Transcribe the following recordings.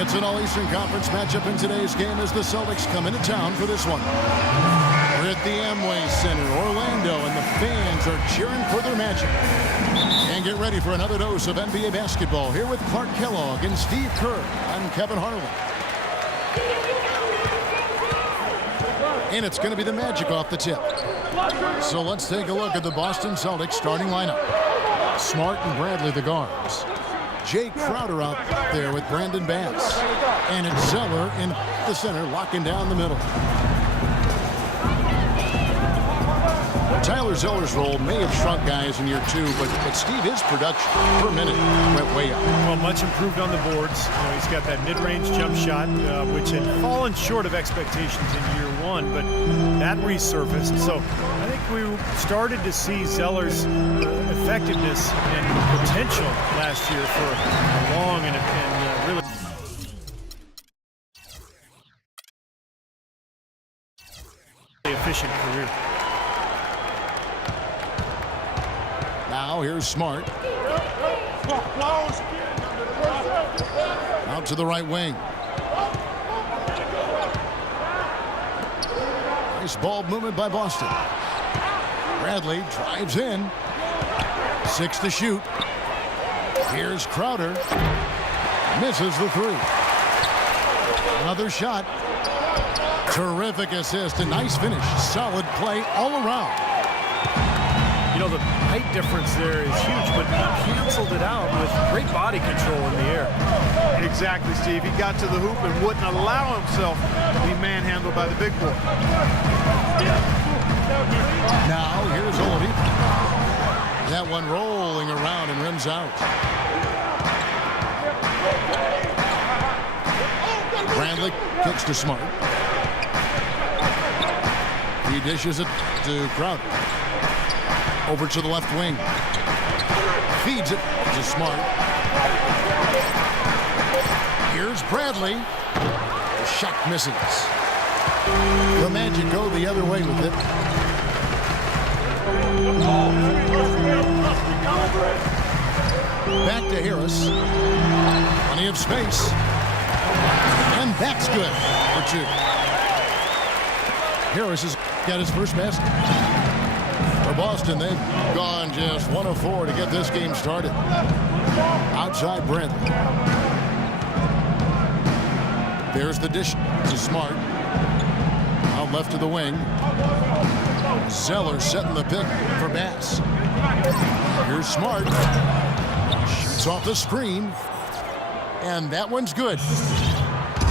It's an All-Eastern Conference matchup in today's game as the Celtics come into town for this one. We're at the Amway Center, Orlando, and the fans are cheering for their matchup. And get ready for another dose of NBA basketball here with Clark Kellogg and Steve Kerr. I'm Kevin Harlan. And it's going to be the Magic off the tip. So let's take a look at the Boston Celtics starting lineup. Smart and Bradley the guards. Jay Crowder out there with Brandon Bass. And it's Zeller in the center, locking down the middle. Tyler Zeller's role may have shrunk, guys, in year two, but Steve, his production per minute went way up. Well, much improved on the boards. He's got that mid-range jump shot, which had fallen short of expectations in year one, but that resurfaced. So I think we started to see Zeller's effectiveness and potential last year for a long and really efficient career. Now here's Smart. Out to the right wing. Nice ball movement by Boston. Bradley drives in. 6 to shoot. Here's Crowder. Misses the three. Another shot. Terrific assist. A nice finish. Solid play all around. You know, the height difference there is huge, but he canceled it out with great body control in the air. Exactly, Steve. He got to the hoop and wouldn't allow himself to be manhandled by the big boy. Now, here's Oladipo. That one rolling around and rims out. Bradley kicks to Smart. He dishes it to Crowder. Over to the left wing. Feeds it to Smart. Here's Bradley. The shot misses. The Magic go the other way with it. Back to Harris. Plenty of space. And that's good for two. Harris has got his first basket. For Boston, they've gone just 1 of 4 to get this game started. Outside Bradley. There's the dish to Smart. Out left to the wing. Zeller setting the pick for Bass. Here's Smart. Shoots off the screen. And that one's good.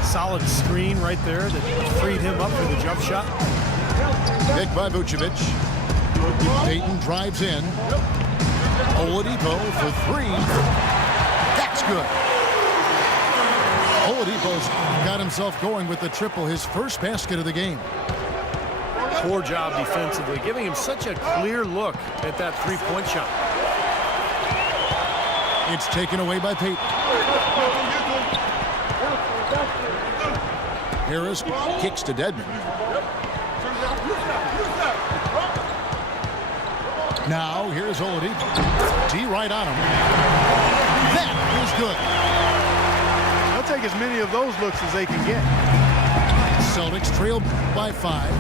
Solid screen right there that freed him up for the jump shot. Pick by Vucevic. Payton drives in. Oladipo for 3. That's good. Oladipo's got himself going with the triple, his first basket of the game. Poor job defensively, giving him such a clear look at that three-point shot. It's taken away by Payton. Harris kicks to Dedmon. Now, here's Oladipo. D right on him. That is good. They'll take as many of those looks as they can get. Celtics trail by 5.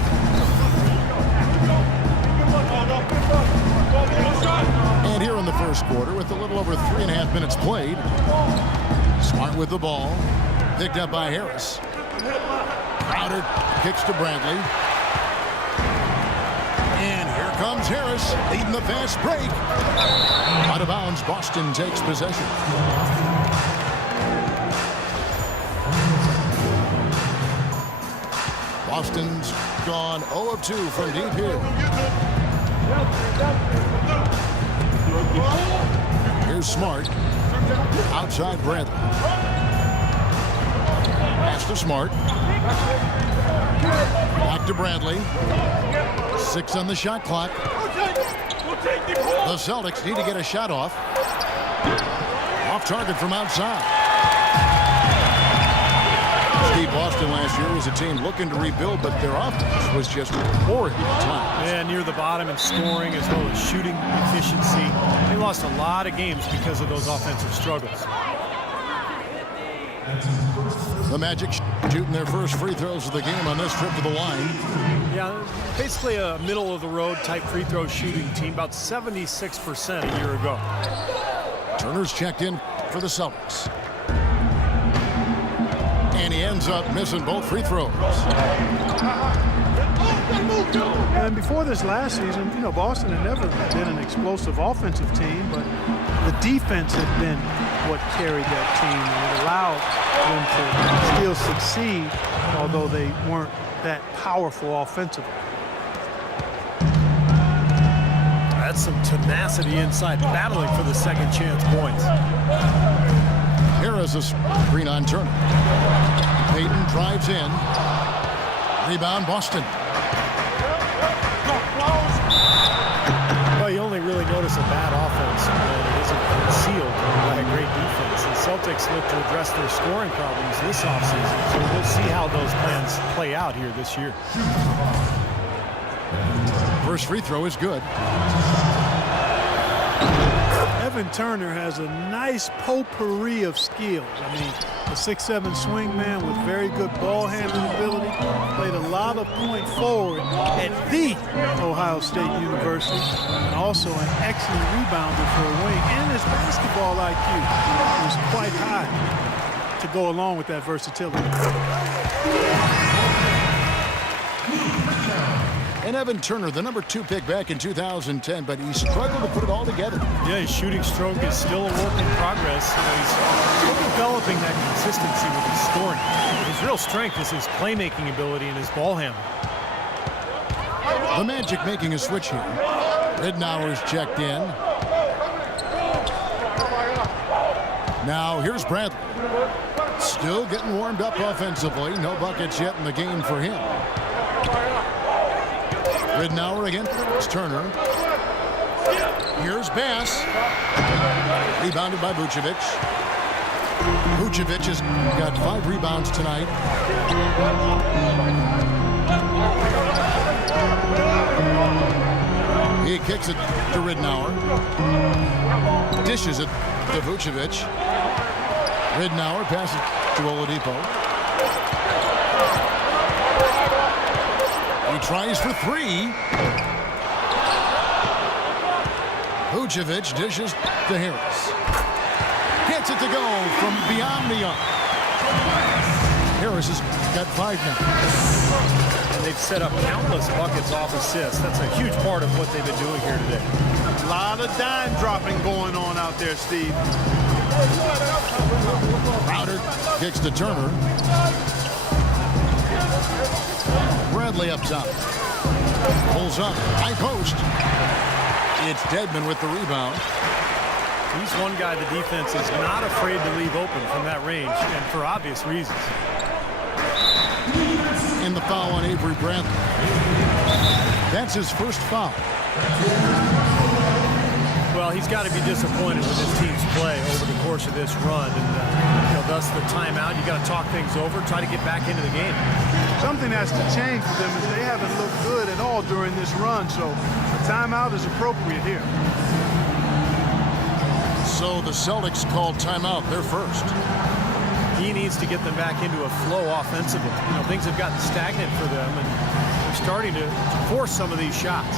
And here in the first quarter, with a little over 3.5 minutes played, Smart with the ball. Picked up by Harris. Crowder kicks to Bradley. And here comes Harris, leading the fast break. Out of bounds, Boston takes possession. Boston's gone 0 of 2 from deep here. Here's Smart. Outside Bradley. Pass to Smart. Back to Bradley. 6 on the shot clock. The Celtics need to get a shot off. Off target from outside. Steve, Boston last year was a team looking to rebuild, but their offense was just horrid at times. Yeah, near the bottom in scoring as well as shooting efficiency. They lost a lot of games because of those offensive struggles. The Magic shooting their first free throws of the game on this trip to the line. Yeah, basically a middle-of-the-road type free throw shooting team, about 76% a year ago. Turner's checked in for the Celtics. And he ends up missing both free throws. And before this last season, you know, Boston had never been an explosive offensive team, but the defense had been what carried that team and it allowed them to still succeed, although they weren't that powerful offensively. That's some tenacity inside, battling for the second chance points. Harris is screen on Turner. Payton drives in. Rebound, Boston. Well, you only really notice a bad offense when it isn't concealed by a great defense. The Celtics look to address their scoring problems this offseason, so we'll see how those plans play out here this year. First free throw is good. Evan Turner has a nice potpourri of skills. I mean, a 6'7" swing man with very good ball handling ability. Played a lot of point forward at the Ohio State University. And also an excellent rebounder for a wing. And his basketball IQ was quite high to go along with that versatility. And Evan Turner, the #2 pick back in 2010, but he struggled to put it all together. Yeah, his shooting stroke is still a work in progress. You know, he's still developing that consistency with his scoring. His real strength is his playmaking ability and his ball handling. The Magic making a switch here. Ridnour's checked in. Now here's Bradley. Still getting warmed up offensively. No buckets yet in the game for him. Ridnour against Turner. Here's Bass. Rebounded by Vucevic. Vucevic has got 5 rebounds tonight. He kicks it to Ridnour. Dishes it to Vucevic. Ridnour passes to Oladipo. He tries for 3. Vucevic dishes to Harris. Gets it to go from beyond the arc. Harris has got 5 now. And they've set up countless buckets off assists. That's a huge part of what they've been doing here today. A lot of dime dropping going on out there, Steve. Crowder kicks to Turner. Bradley up top. Pulls up. High post. It's Dedmon with the rebound. He's one guy the defense is not afraid to leave open from that range, and for obvious reasons. In the foul on Avery Bradley. That's his first foul. Well, he's got to be disappointed with his team's play over the course of this run, and thus the timeout. You got to talk things over, try to get back into the game. Something has to change for them, as they haven't looked good at all during this run, so a timeout is appropriate here. So the Celtics called timeout. They're first. He needs to get them back into a flow offensively. You know, things have gotten stagnant for them, and they're starting to force some of these shots.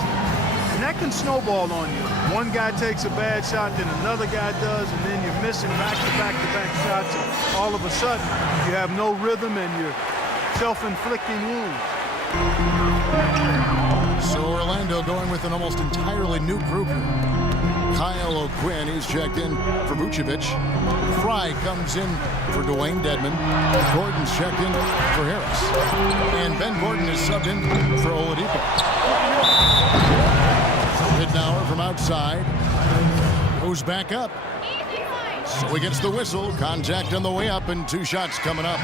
And that can snowball on you. One guy takes a bad shot, then another guy does, and then you're missing back-to-back-to-back shots. And all of a sudden, you have no rhythm and you're self-inflicting wounds. So Orlando going with an almost entirely new group here. Kyle O'Quinn, he's checked in for Vucevic. Fry comes in for Dwayne Dedmon. Gordon's checked in for Harris. And Ben Gordon is subbed in for Oladipo. Ridnour from outside. Goes back up. So he gets the whistle. Contact on the way up and 2 shots coming up.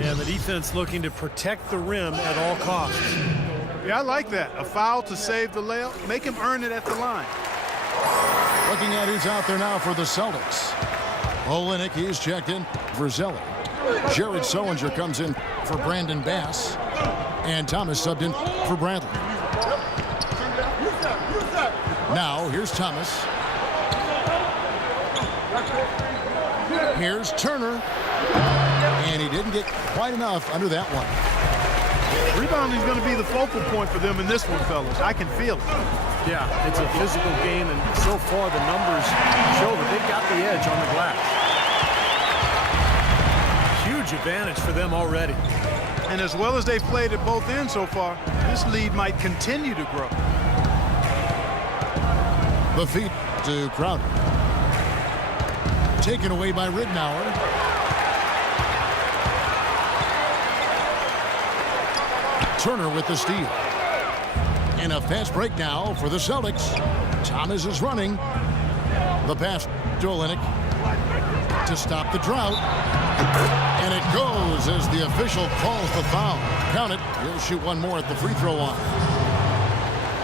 And the defense looking to protect the rim at all costs. Yeah, I like that. A foul to save the layup. Make him earn it at the line. Looking at who's out there now for the Celtics. Olenek, he's checked in for Zeller. Jared Sullinger comes in for Brandon Bass. And Thomas subbed in for Bradley. Now, here's Thomas. Here's Turner. And he didn't get quite enough under that one. Rebounding is going to be the focal point for them in this one, fellas. I can feel it. Yeah, it's a physical game, and so far the numbers show that they've got the edge on the glass. Huge advantage for them already. And as well as they've played at both ends so far, this lead might continue to grow. The feed to Crowder. Taken away by Ridnour. Turner with the steal. And a fast break now for the Celtics. Thomas is running. The pass to Olynyk to stop the drought. And it goes as the official calls the foul. Count it. He'll shoot one more at the free throw line.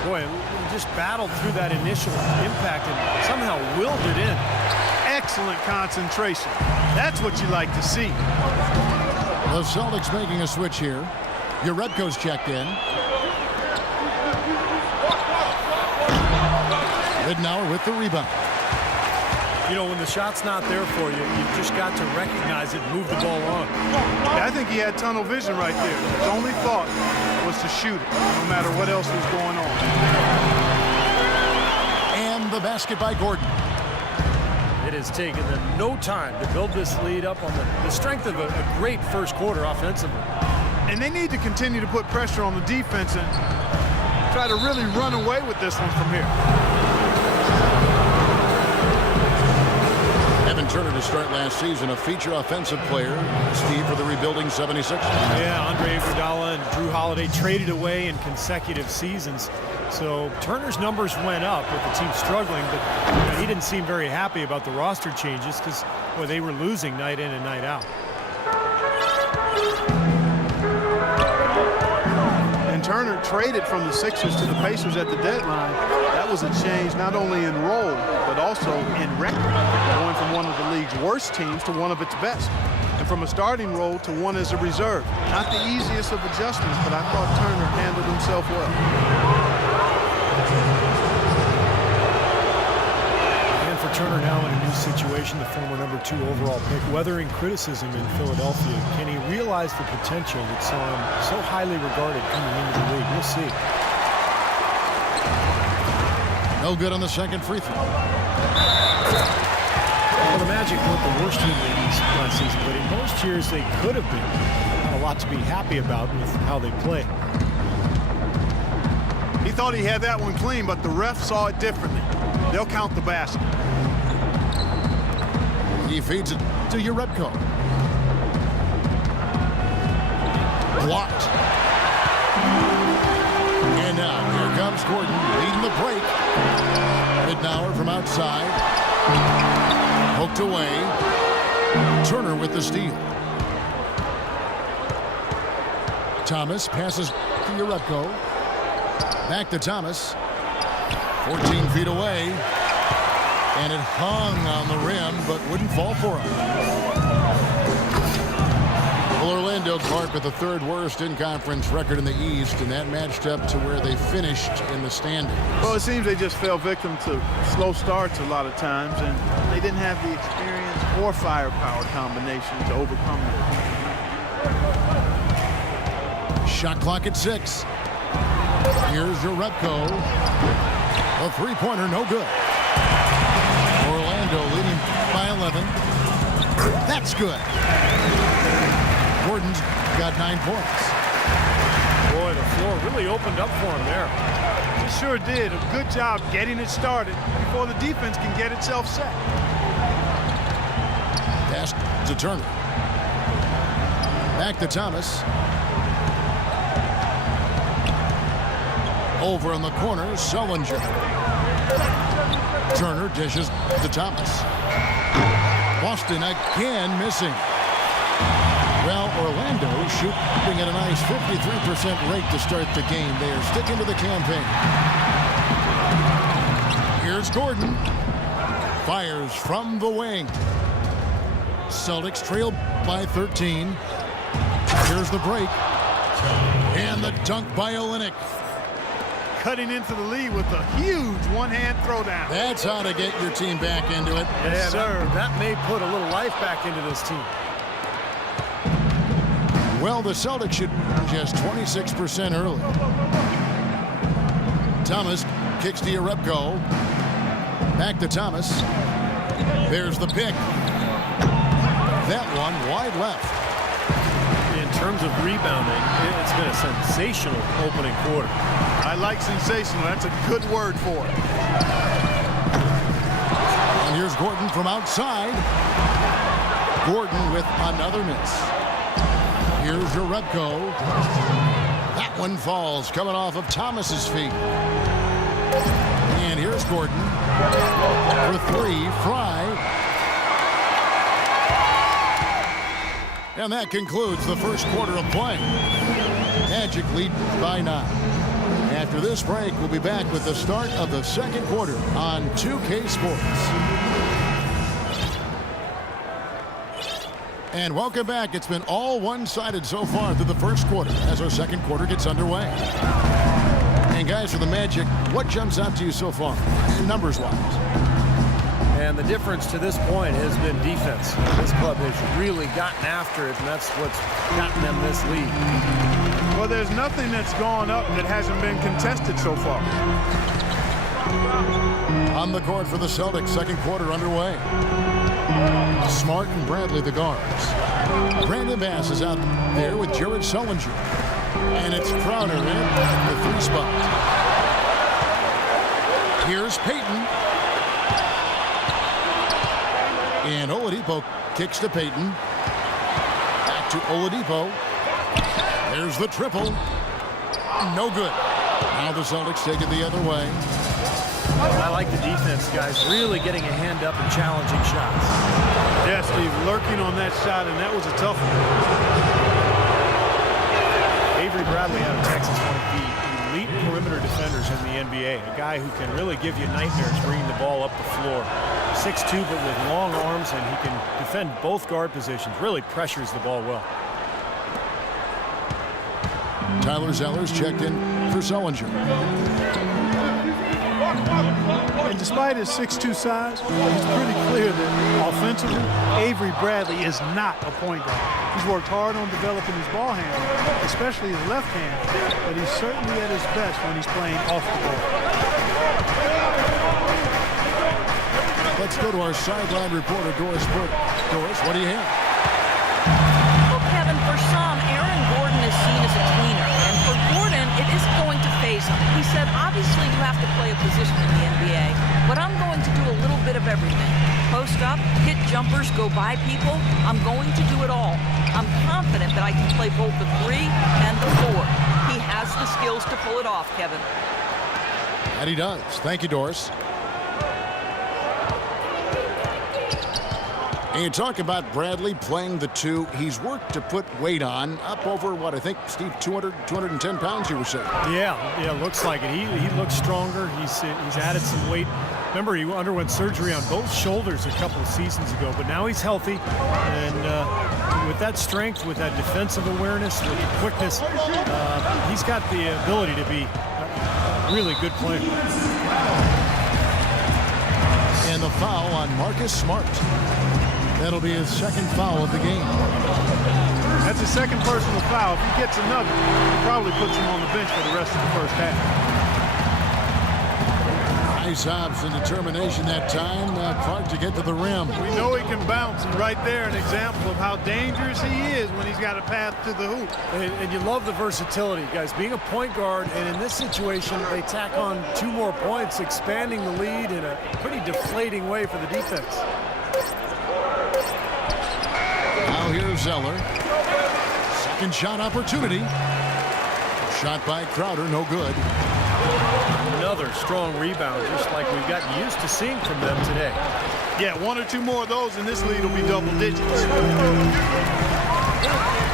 Boy, we just battled through that initial impact and somehow willed it in. Excellent concentration. That's what you like to see. The Celtics making a switch here. Urebko's checked in. Ridnour with the rebound. You know, when the shot's not there for you, you've just got to recognize it and move the ball on. I think he had tunnel vision right there. His only thought was to shoot it, no matter what else was going on. And the basket by Gordon. It has taken them no time to build this lead up on the strength of a great first quarter offensively. And they need to continue to put pressure on the defense and try to really run away with this one from here. Evan Turner to start last season, a feature offensive player. Steve for the rebuilding 76ers. Yeah, Andre Iguodala and Drew Holiday traded away in consecutive seasons. So Turner's numbers went up with the team struggling, but he didn't seem very happy about the roster changes because, boy, they were losing night in and night out. And Turner traded from the Sixers to the Pacers at the deadline. That was a change not only in role, but also in record, going from one of the league's worst teams to one of its best, and from a starting role to one as a reserve. Not the easiest of adjustments, but I thought Turner handled himself well. And for Turner now in a new situation, the former #2 overall pick, weathering criticism in Philadelphia, can he realize the potential that saw him so highly regarded coming into the league? We'll see. No good on the second free throw. Well, the Magic weren't the worst team in the East last season, but in most years they could have been. Not a lot to be happy about with how they play. He thought he had that one clean, but the ref saw it differently. They'll count the basket. He feeds it to Urebko. Blocked. And now here comes Gordon leading the break. Ridnour from outside. Poked away. Turner with the steal. Thomas passes to Urebko. Back to Thomas. 14 feet away. And it hung on the rim, but wouldn't fall for him. Well, Orlando Clark with the third worst in-conference record in the East, and that matched up to where they finished in the standings. Well, it seems they just fell victim to slow starts a lot of times, and they didn't have the experience or firepower combination to overcome it. Shot clock at 6. Here's Urebko. A three-pointer, no good. Orlando leading by 11. That's good. Gordon's got 9 points. Boy, the floor really opened up for him there. It sure did. A good job getting it started before the defense can get itself set. Pass to Turner. Back to Thomas. Over in the corner, Sullinger. Turner dishes to Thomas. Boston again missing. Well, Orlando shooting at a nice 53% rate to start the game. They are sticking to the campaign. Here's Gordon. Fires from the wing. Celtics trail by 13. Here's the break. And the dunk by Olynyk. cutting into the lead with a huge one-hand throwdown. That's how to get your team back into it. Yeah, that may put a little life back into this team. Well, the Celtics should just 26% early. Thomas kicks to Jerebko. Back to Thomas. There's the pick. That one wide left. In terms of rebounding, it's been a sensational opening quarter. I like sensational. That's a good word for it. And here's Gordon from outside. Gordon with another miss. Here's Jerebko. That one falls, coming off of Thomas's feet. And here's Gordon for three. Fry. And that concludes the first quarter of play. Magic lead by 9. After this break, we'll be back with the start of the second quarter on 2K Sports. And welcome back. It's been all one-sided so far through the first quarter as our second quarter gets underway. And guys, for the Magic, what jumps out to you so far, numbers-wise? And the difference to this point has been defense. This club has really gotten after it, and that's what's gotten them this lead. Well, there's nothing that's gone up that hasn't been contested so far. On the court for the Celtics, second quarter underway. Smart and Bradley, the guards. Brandon Bass is out there with Jared Sullinger. And it's Crowder in the 3 spot. Here's Payton. And Oladipo kicks to Payton. Back to Oladipo. There's the triple. No good. Now the Celtics take it the other way. I like the defense, guys, really getting a hand up and challenging shots. Yeah, Steve, lurking on that shot, and that was a tough one. Avery Bradley out of Texas, one of the elite perimeter defenders in the NBA. A guy who can really give you nightmares bringing the ball up the floor. 6'2", but with long arms, and he can defend both guard positions. Really pressures the ball well. Tyler Zeller's checked in for Sullinger. And despite his 6'2" size, it's pretty clear that offensively, Avery Bradley is not a point guard. He's worked hard on developing his ball handling, especially his left hand, but he's certainly at his best when he's playing off the ball. Let's go to our sideline reporter, Doris Burke. Doris, what do you have? Well, Kevin, for some, Aaron Gordon is seen as a tweener. And for Gordon, it is going to phase him. He said, obviously, you have to play a position in the NBA, but I'm going to do a little bit of everything. Post up, hit jumpers, go by people. I'm going to do it all. I'm confident that I can play both the 3 and the 4. He has the skills to pull it off, Kevin. And he does. Thank you, Doris. And you talk about Bradley playing the 2. He's worked to put weight on, up over, what, I think, Steve, 210 pounds, you were saying. Yeah, looks like it. He looks stronger. He's added some weight. Remember, he underwent surgery on both shoulders a couple of seasons ago, but now he's healthy. And with that strength, with that defensive awareness, with the quickness, he's got the ability to be a really good player. And the foul on Marcus Smart. That'll be his second foul of the game. That's his second personal foul. If he gets another, he probably puts him on the bench for the rest of the first half. Nice hops and determination that time. Clark to get to the rim. We know he can bounce, and right there an example of how dangerous he is when he's got a path to the hoop. And you love the versatility, guys. Being a point guard, and in this situation, they tack on 2 more points, expanding the lead in a pretty deflating way for the defense. Now here's Zeller. Second shot opportunity. Shot by Crowder, no good. Another strong rebound, just like we've gotten used to seeing from them today. Yeah, 1 or 2 more of those, and this lead will be double digits.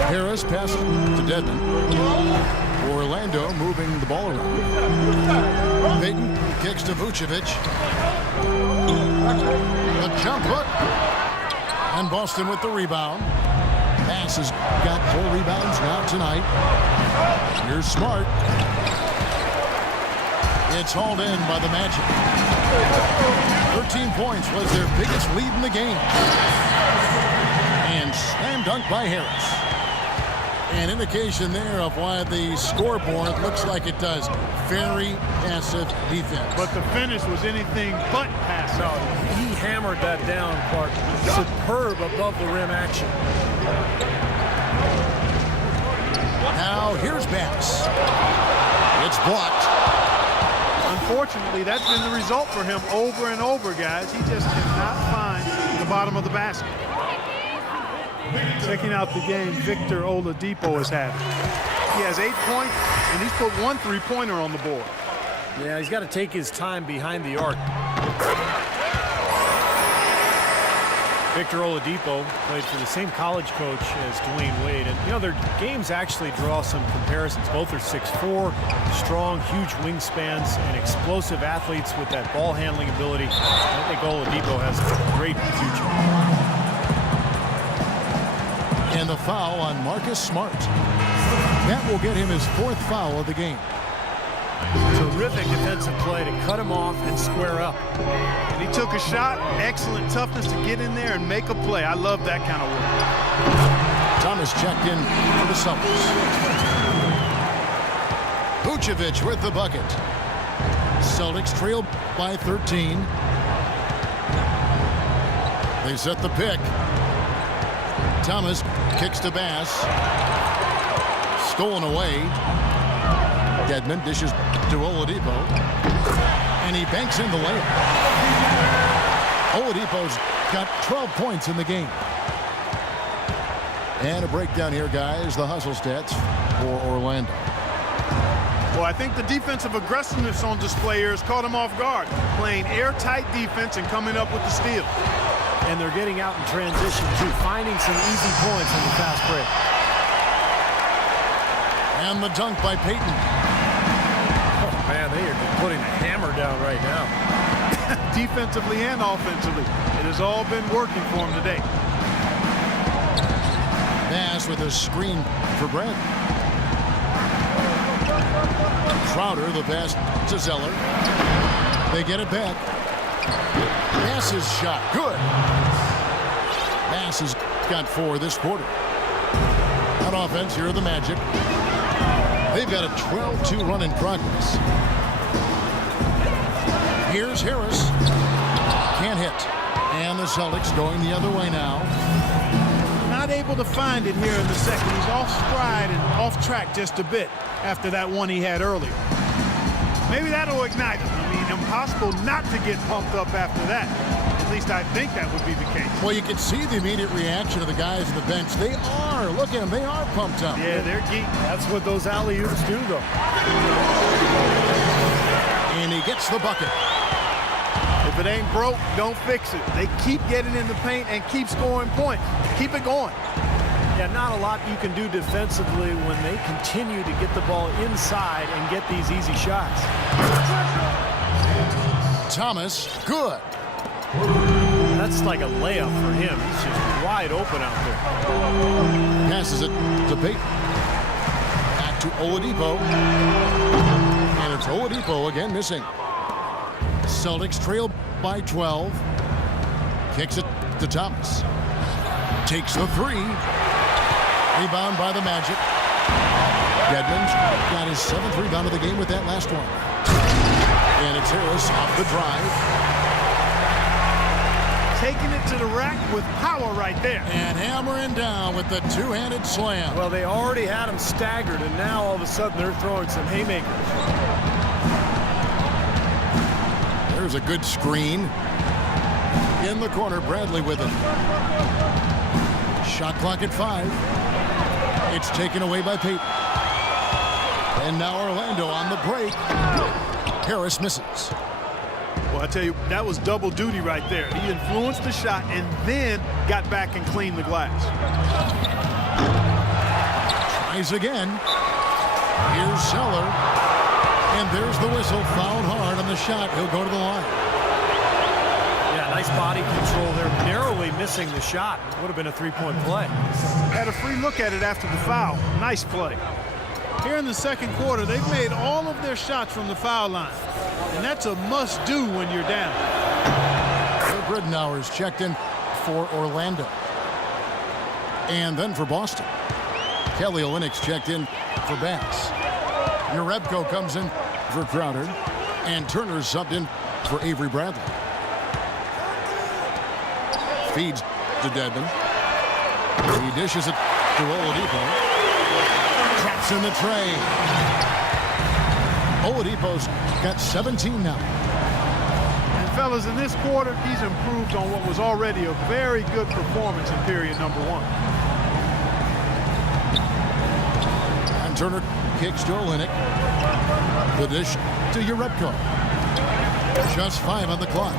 Harris passes to Dedmon. Orlando moving the ball around. Payton kicks to Vucevic. The jump hook. And Boston with the rebound. Bass has got 4 rebounds now tonight. Here's Smart. It's hauled in by the Magic. 13 points was their biggest lead in the game. And slam dunk by Harris. An indication there of why the scoreboard looks like it does. Very passive defense. But the finish was anything but passive. No, he hammered that down, Clark. Superb above the rim action. Now here's Bass. It's blocked. Unfortunately, that's been the result for him over and over, guys. He just cannot find the bottom of the basket. Checking out the game Victor Oladipo is having. He has 8 points, and he's put 1 3-pointer on the board. Yeah, he's got to take his time behind the arc. Victor Oladipo played for the same college coach as Dwayne Wade. And, you know, their games actually draw some comparisons. Both are 6'4", strong, huge wingspans, and explosive athletes with that ball handling ability. I think Oladipo has a great future. And the foul on Marcus Smart. That will get him his 4th foul of the game. Terrific defensive play to cut him off and square up. And he took a shot. Excellent toughness to get in there and make a play. I love that kind of work. Thomas checked in for the Celtics. Vucevic with the bucket. Celtics trail by 13. They set the pick. Thomas kicks to Bass. Stolen away. Dedmon dishes to Oladipo. And he banks in the layup. Oladipo's got 12 points in the game. And a breakdown here, guys. The hustle stats for Orlando. Well, I think the defensive aggressiveness on display here has caught him off guard. Playing airtight defense and coming up with the steal. And they're getting out in transition, too, finding some easy points on the fast break. And the dunk by Payton. Oh, man, they are putting the hammer down right now. Defensively and offensively. It has all been working for him today. Bass with a screen for Brent. Crowder, the pass to Zeller. They get it back. Bass's shot, good. Bass has got 4 this quarter. On offense, here are the Magic. They've got a 12-2 run in progress. Here's Harris. Can't hit. And the Celtics going the other way now. Not able to find it here in the second. He's off stride and off track just a bit after that one he had earlier. Maybe that'll ignite him. I mean, impossible not to get pumped up after that. At least I think that would be the case. Well, you can see the immediate reaction of the guys on the bench. They are. Look at them. They are pumped up. Yeah, they're geek. That's what those alley-oops do, though. And he gets the bucket. If it ain't broke, don't fix it. They keep getting in the paint and keep scoring points. Keep it going. Yeah, not a lot you can do defensively when they continue to get the ball inside and get these easy shots. Thomas, good. That's like a layup for him. He's just wide open out there. Passes it to Payton. Back to Oladipo. And it's Oladipo again missing. Celtics trail by 12. Kicks it to Thomas. Takes the 3. Rebound by the Magic. Dedmon got his 7th rebound of the game with that last one. And it's Harris off the drive. Taking it to the rack with power right there. And hammering down with the two-handed slam. Well, they already had him staggered, and now all of a sudden they're throwing some haymakers. There's a good screen. In the corner, Bradley with it. Shot clock at 5. It's taken away by Payton. And now Orlando on the break. Harris misses. Well, I tell you, that was double duty right there. He influenced the shot and then got back and cleaned the glass. Tries again. Here's Zeller. And there's the whistle. Fouled hard on the shot. He'll go to the line. Yeah, nice body control there. Narrowly missing the shot. Would have been a 3-point play. Had a free look at it after the foul. Nice play. Here in the second quarter, they've made all of their shots from the foul line. And that's a must-do when you're down. Briddenauer's checked in for Orlando. And then for Boston, Kelly Olynyk's checked in for Bass. Jerebko comes in for Crowder. And Turner's subbed in for Avery Bradley. Feeds to Dedmon. He dishes it to Oladipo. Traps in the tray. Oladipo's got 17 now. And fellas, in this quarter, he's improved on what was already a very good performance in period number one. And Turner kicks to Olynyk. The dish to Jerebko. Just 5 on the clock.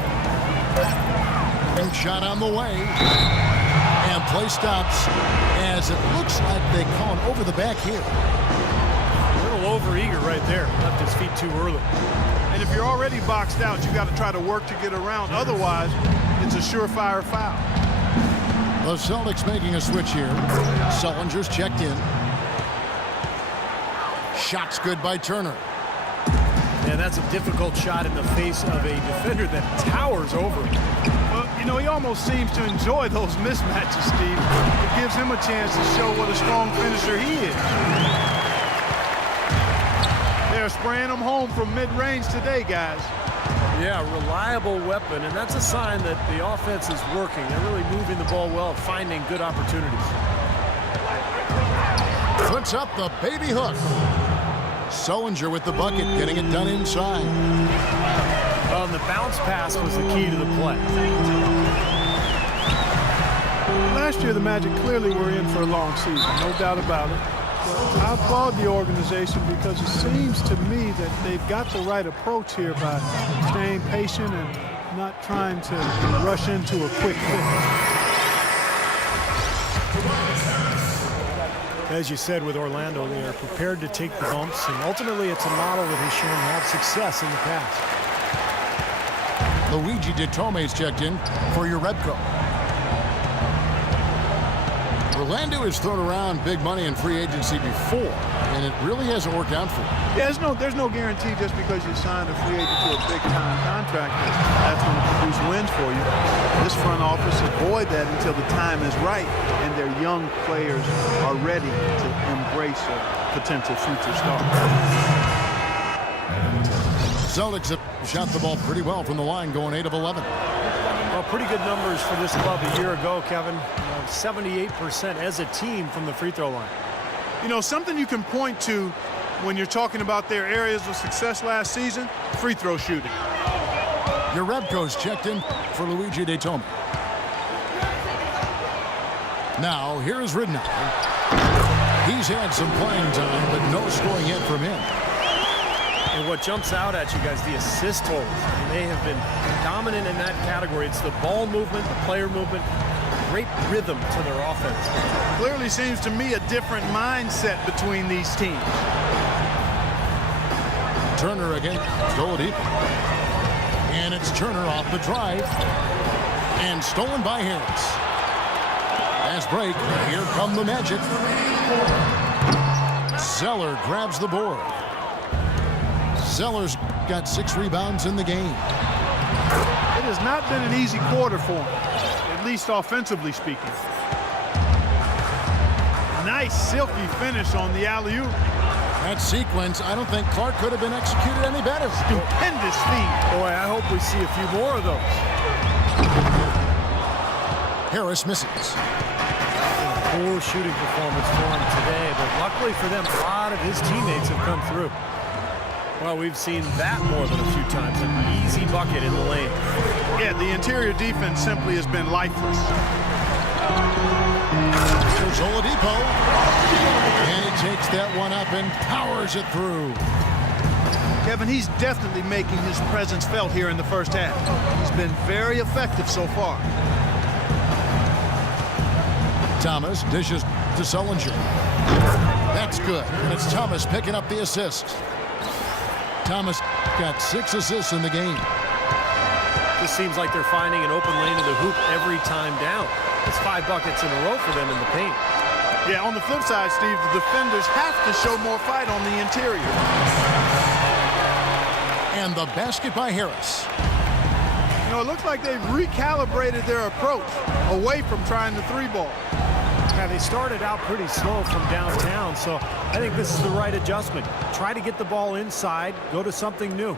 And shot on the way. And play stops as it looks like they call an over the back here. A little over-eager right there. Left his feet too early. And if you're already boxed out, you got to try to work to get around. Otherwise, it's a surefire foul. The Celtics making a switch here. Sullinger's checked in. Shot's good by Turner. And that's a difficult shot in the face of a defender that towers over him. Well, you know, he almost seems to enjoy those mismatches, Steve. It gives him a chance to show what a strong finisher he is. They're spraying him home from mid-range today, guys. Yeah, reliable weapon, and that's a sign that the offense is working. They're really moving the ball well, finding good opportunities. Puts up the baby hook. Sullinger with the bucket, getting it done inside. Well, and the bounce pass was the key to the play. Last year, the Magic clearly were in for a long season, no doubt about it. But I applaud the organization because it seems to me that they've got the right approach here by staying patient and not trying to rush into a quick fix. As you said with Orlando, they are prepared to take the bumps, and ultimately it's a model that has shown to have success in the past. Luigi DeTome's checked in for Jerebko. Orlando has thrown around big money in free agency before, and it really hasn't worked out for him. Yeah, there's no guarantee just because you signed a free agent to a big-time contract that's going to produce wins for you. This front office avoid that until the time is right and their young players are ready to embrace a potential future star. Celtics have shot the ball pretty well from the line, going 8 of 11. Well, pretty good numbers for this club a year ago, Kevin. 78% as a team from the free throw line. You know, something you can point to when you're talking about their areas of success last season, free throw shooting. Jerebko's checked in for Luigi DeTome. Now, here's Ridnour. He's had some playing time, but no scoring yet from him. And what jumps out at you guys, the assist totals. I mean, they have been dominant in that category. It's the ball movement, the player movement, great rhythm to their offense. Clearly seems to me a different mindset between these teams. Turner again, Oladipo. And it's Turner off the drive. And stolen by Harris. Fast break, here come the Magic. Zeller grabs the board. Zeller's got 6 rebounds in the game. It has not been an easy quarter for him, at least offensively speaking. Nice silky finish on the alley-oop. That sequence, I don't think Clark could have been executed any better. Stupendous feed. Boy, I hope we see a few more of those. Harris misses. Poor shooting performance for him today, but luckily for them, a lot of his teammates have come through. Well, we've seen that more than a few times. An easy bucket in the lane. Yeah, the interior defense simply has been lifeless. Here's Oladipo. And he takes that one up and powers it through. Kevin, he's definitely making his presence felt here in the first half. He's been very effective so far. Thomas dishes to Sullinger. That's good. And it's Thomas picking up the assist. Thomas got 6 assists in the game. This seems like they're finding an open lane to the hoop every time down. It's 5 buckets in a row for them in the paint. Yeah, on the flip side, Steve, the defenders have to show more fight on the interior. And the basket by Harris. You know, it looks like they've recalibrated their approach away from trying the three ball. Yeah, they started out pretty slow from downtown, so I think this is the right adjustment. Try to get the ball inside, go to something new.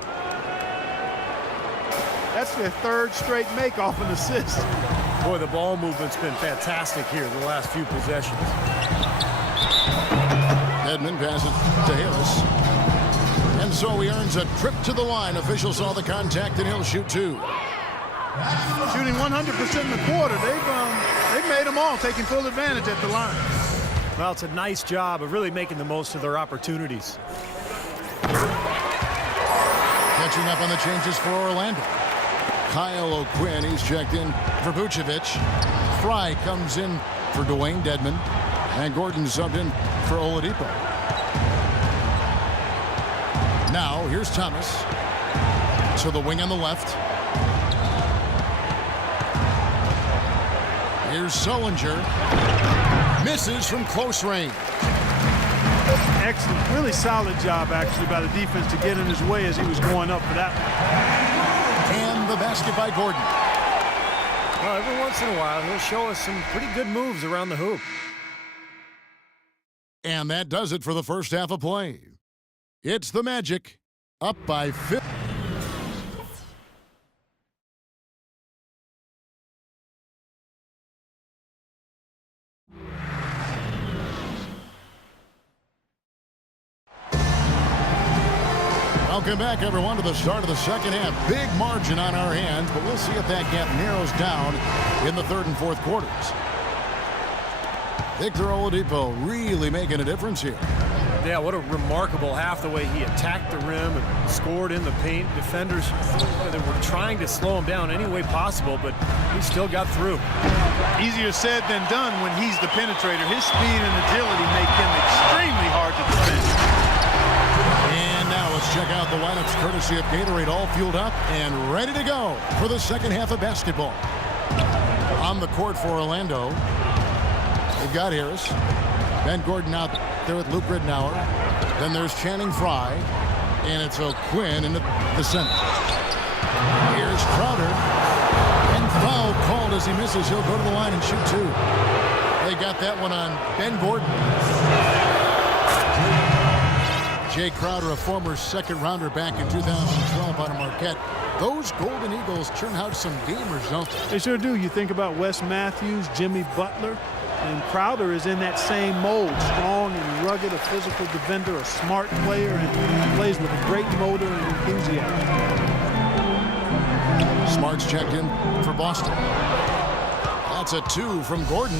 That's their third straight make off an assist. Boy, the ball movement's been fantastic here the last few possessions. Edmond passes to Harris. And so he earns a trip to the line. Officials saw the contact, and he'll shoot two. Shooting 100% in the quarter. They've made them all, taking full advantage at the line. Well, it's a nice job of really making the most of their opportunities. Catching up on the changes for Orlando. Kyle O'Quinn, he's checked in for Vucevic. Fry comes in for Dwayne Dedmon. And Gordon subbed in for Oladipo. Now, here's Thomas. To the wing on the left. Here's Sullinger. Misses from close range. Excellent. Really solid job, actually, by the defense to get in his way as he was going up for that one. And the basket by Gordon. Well, every once in a while, he'll show us some pretty good moves around the hoop. And that does it for the first half of play. It's the Magic, up by 50. Welcome back, everyone, to the start of the second half. Big margin on our hands, but we'll see if that gap narrows down in the third and fourth quarters. Victor Oladipo really making a difference here. Yeah, what a remarkable half, the way he attacked the rim and scored in the paint. Defenders, they were trying to slow him down any way possible, but he still got through. Easier said than done when he's the penetrator. His speed and agility make him extremely hard to defend. And now let's check out the lineups courtesy of Gatorade, all fueled up and ready to go for the second half of basketball. On the court for Orlando, they've got Harris. Ben Gordon out there with Luke Ridnour. Then there's Channing Frye. And it's O'Quinn in the center. Here's Crowder. And foul called as he misses. He'll go to the line and shoot two. They got that one on Ben Gordon. Jay Crowder, a former second-rounder back in 2012 out of Marquette. Those Golden Eagles churn out some gamers, don't they? They sure do. You think about Wes Matthews, Jimmy Butler, and Crowder is in that same mold. Strong and rugged, a physical defender, a smart player, and plays with a great motor and enthusiasm. Smart's checked in for Boston. That's a two from Gordon.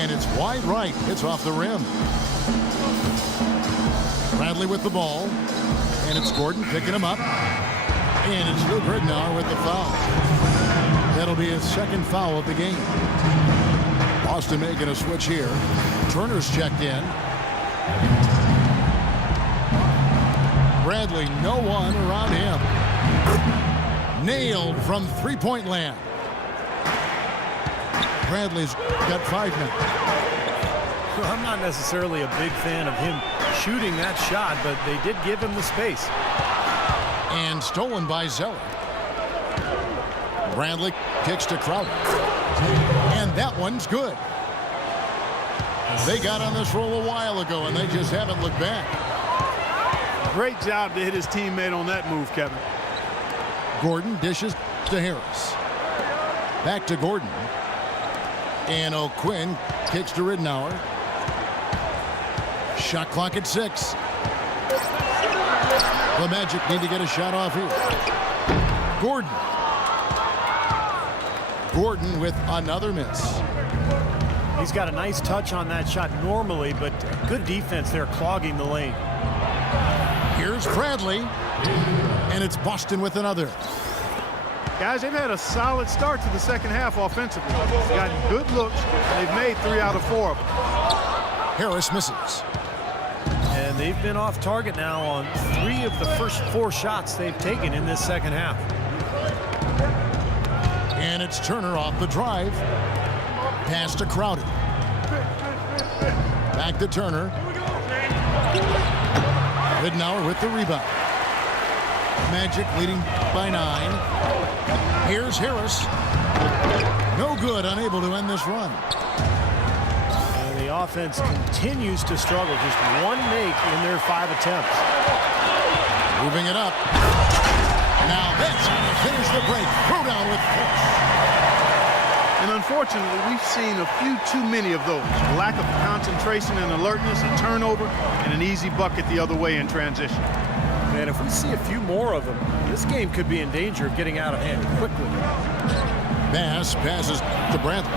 And it's wide right. It's off the rim. Bradley with the ball. And it's Gordon picking him up. And it's Luke Ridnour with the foul. That'll be his second foul of the game. Boston making a switch here. Turner's checked in. Bradley, no one around him. Nailed from three-point land. Bradley's got 5 minutes. Well, I'm not necessarily a big fan of him shooting that shot, but they did give him the space. And stolen by Zeller. Bradley kicks to Crowder. And that one's good. They got on this roll a while ago, and they just haven't looked back. Great job to hit his teammate on that move, Kevin. Gordon dishes to Harris. Back to Gordon. And O'Quinn kicks to Ridnour. Shot clock at 6. The Magic need to get a shot off here. Gordon. Gordon with another miss. He's got a nice touch on that shot normally, but good defense there clogging the lane. Here's Bradley. And it's Boston with another. Guys, they've had a solid start to the second half offensively. They've gotten good looks, and they've made 3 out of 4 of them. Harris misses. And they've been off target now on 3 of the first 4 shots they've taken in this second half. And it's Turner off the drive. Pass to Crowder. Back to Turner. Ridnour with the rebound. Magic leading by 9. Here's Harris. No good, unable to end this run. And the offense continues to struggle. Just one make in their 5 attempts. Moving it up. Now that's how to finish the break. Throw down with force. And unfortunately, we've seen a few too many of those. A lack of concentration and alertness, a turnover, and an easy bucket the other way in transition. Man, if we see a few more of them, this game could be in danger of getting out of hand quickly. Bass passes to Bradley.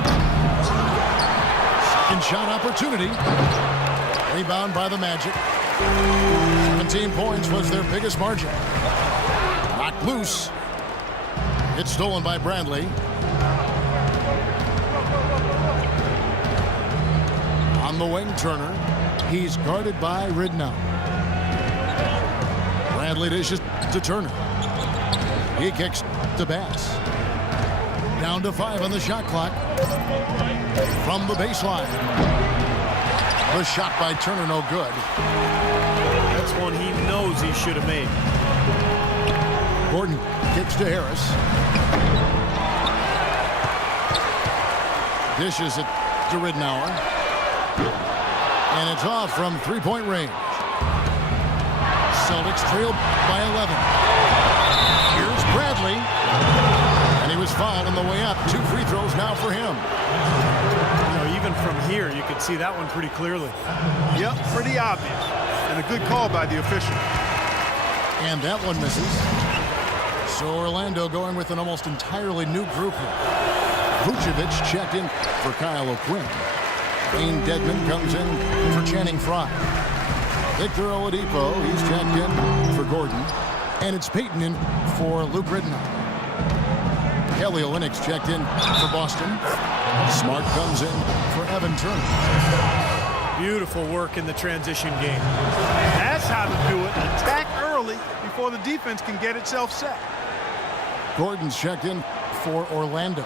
Second shot opportunity. Rebound by the Magic. 17 points was their biggest margin. Knocked loose. It's stolen by Bradley. On the wing, Turner. He's guarded by Ridnour. Bradley dishes to Turner. He kicks to Bass. Down to 5 on the shot clock. From the baseline. The shot by Turner, no good. That's one he knows he should have made. Gordon kicks to Harris. Dishes it to Ridnour. And it's off from 3-point range. Celtics trailed by 11. Here's Bradley. And he was fouled on the way up. 2 free throws now for him. You know, even from here, you could see that one pretty clearly. Yep, pretty obvious. And a good call by the official. And that one misses. So Orlando going with an almost entirely new group here. Vucevic checked in for Kyle O'Quinn. Wayne Dedman comes in for Channing Frye. Victor Oladipo, he's checked in for Gordon. And it's Payton in for Luke Ridnour. Kelly Olynyk's checked in for Boston. Smart comes in for Evan Turner. Beautiful work in the transition game. That's how to do it. Attack early before the defense can get itself set. Gordon's checked in for Orlando.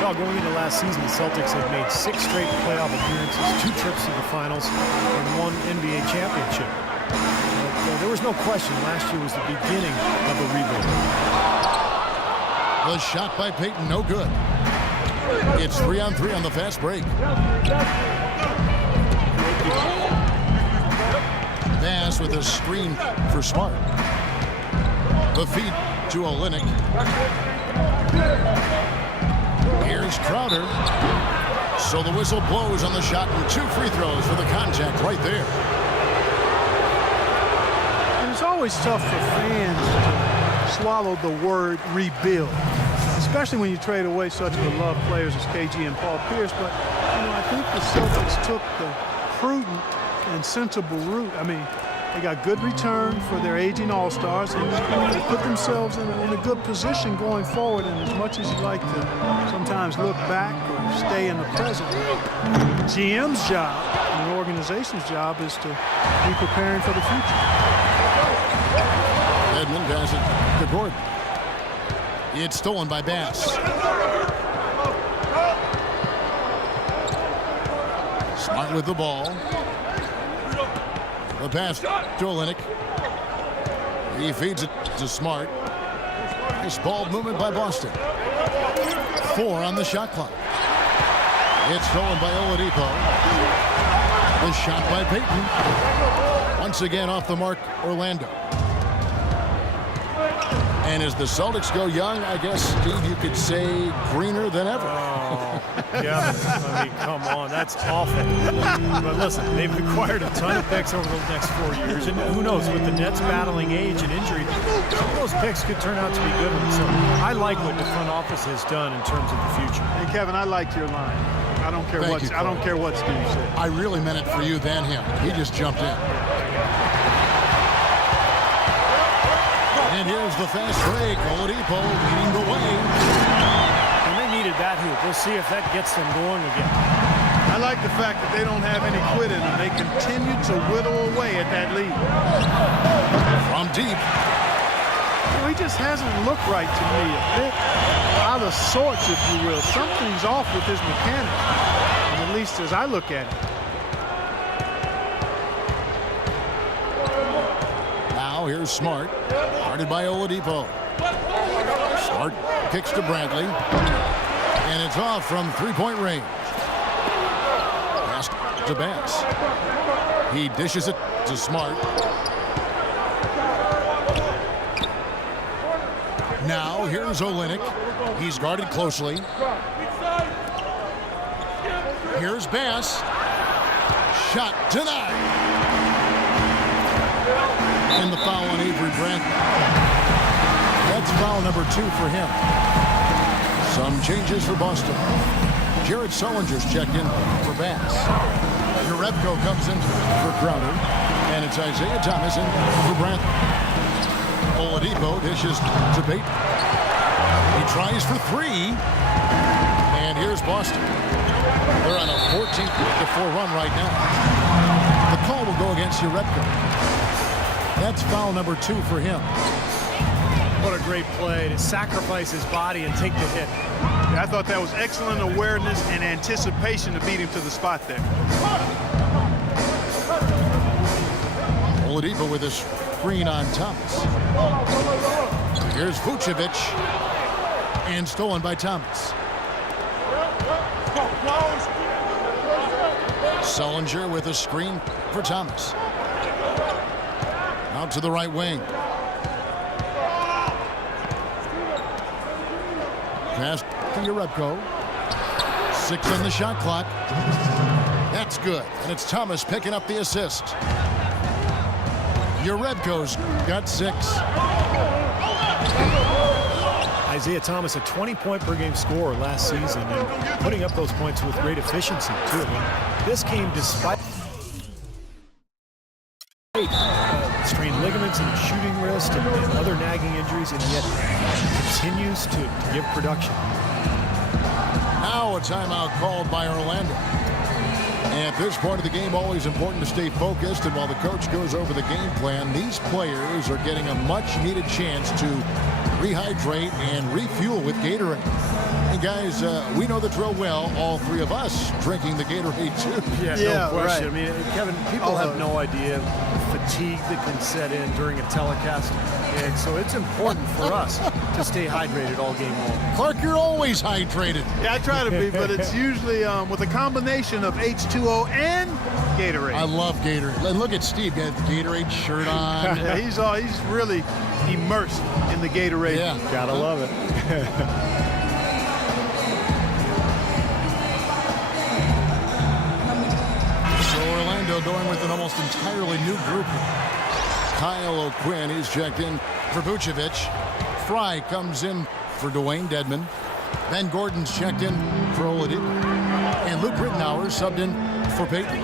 Well, going into last season, the Celtics have made 6 straight playoff appearances, 2 trips to the finals, and 1 NBA championship. But, there was no question last year was the beginning of a rebuild. The shot by Payton, no good. It's 3-on-3 on the fast break. Bass with a screen for Smart. The feed to Olynyk. Here's Crowder. So the whistle blows on the shot and 2 free throws for the contact right there. And it's always tough for fans to swallow the word rebuild, especially when you trade away such beloved players as KG and Paul Pierce. But, you know, I think the Celtics took the prudent and sensible route. I mean, they got good return for their aging All-Stars, and they put themselves in a good position going forward. And as much as you like to sometimes look back or stay in the present, GM's job and the organization's job is to be preparing for the future. Edmond passes to Gordon. It's stolen by Bass. Smart with the ball. The pass to Olynyk. He feeds it to Smart. Nice ball movement by Boston. 4 on the shot clock. It's stolen by Oladipo. The shot by Payton. Once again off the mark, Orlando. And as the Celtics go young, I guess, Steve, you could say greener than ever. Oh, yeah. I mean, come on. That's awful. But listen, they've acquired a ton of picks over the next 4 years. And who knows, with the Nets battling age and injury, some of those picks could turn out to be good ones. So I like what the front office has done in terms of the future. Hey, Kevin, I liked your line. I don't care what Steve said. I really meant it for you than him. He just jumped in. And here's the fast break. Oladipo leading the way. And they needed that hoop. We'll see if that gets them going again. I like the fact that they don't have any quit in them. They continue to whittle away at that lead. From deep. He just hasn't looked right to me. A bit out of sorts, if you will. Something's off with his mechanics, and at least as I look at it. Now here's Smart, guarded by Oladipo. Smart kicks to Bradley, and it's off from three-point range. Pass to Bass. He dishes it to Smart. Now here's Olynyk. He's guarded closely. Here's Bass. Shot denied. And the foul on Avery Bradley. That's foul number 2 for him. Some changes for Boston. Jared Sullinger's checked in for Bass. Jerebko comes in for Crowder. And it's Isaiah Thomas in for Bradley. Oladipo dishes to Bateman. He tries for 3. And here's Boston. They're on a 14-4 run right now. The call will go against Jerebko. That's foul number 2 for him. What a great play to sacrifice his body and take the hit. Yeah, I thought that was excellent awareness and anticipation to beat him to the spot there. Oladipo with a screen on Thomas. Here's Vucevic. And stolen by Thomas. Sullinger with a screen for Thomas. Out to the right wing. Pass to Jerebko. 6 on the shot clock. That's good. And it's Thomas picking up the assist. Jerebko's got 6. Isaiah Thomas, a 20-point-per-game scorer last season, and putting up those points with great efficiency, too. This came despite strained ligaments and shooting wrist and other nagging injuries, and yet continues to give production. Now a timeout called by Orlando. And at this point of the game, always important to stay focused. And while the coach goes over the game plan, these players are getting a much-needed chance to rehydrate and refuel with Gatorade. And guys, we know the drill well, all 3 of us drinking the Gatorade too. Yeah, no question. Right. I mean, Kevin, people have no idea the fatigue that can set in during a telecast. And so it's important for us to stay hydrated all game long. Clark, you're always hydrated. Yeah, I try to be, but it's usually with a combination of H2O and Gatorade. I love Gatorade. And look at Steve, got the Gatorade shirt on. Yeah, he's really immersed in the Gatorade. Yeah, gotta love it. So Orlando going with an almost entirely new group. Kyle O'Quinn, he's checked in for Vucevic. Fry comes in for Dwayne Dedman. Ben Gordon's checked in for Oladipo. And Luke Rittenauer subbed in for Peyton.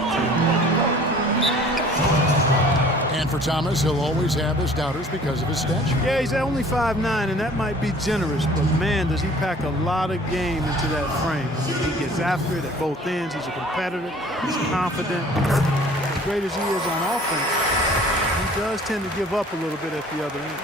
And for Thomas, he'll always have his doubters because of his stature. Yeah, he's only 5'9", and that might be generous, but man, does he pack a lot of game into that frame. He gets after it at both ends. He's a competitor. He's confident. As great as he is on offense, he does tend to give up a little bit at the other end.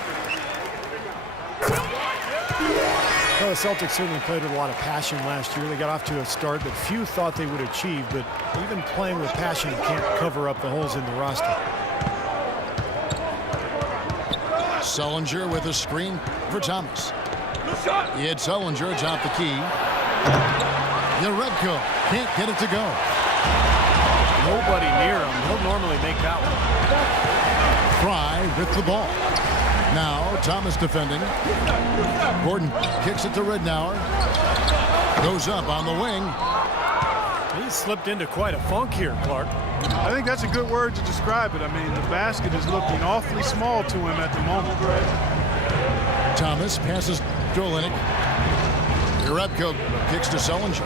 Well, the Celtics certainly played with a lot of passion last year. They got off to a start that few thought they would achieve, but even playing with passion can't cover up the holes in the roster. Sullinger with a screen for Thomas. He had Sullinger atop the key. Jerebko can't get it to go. Nobody near him. He'll normally make that one. Fry with the ball. Now Thomas defending. Gordon kicks it to Rittenauer. Goes up on the wing. He slipped into quite a funk here, Clark. I think that's a good word to describe it. I mean, the basket is looking awfully small to him at the moment. Thomas passes to Olynyk. Jerebko kicks to Sullinger.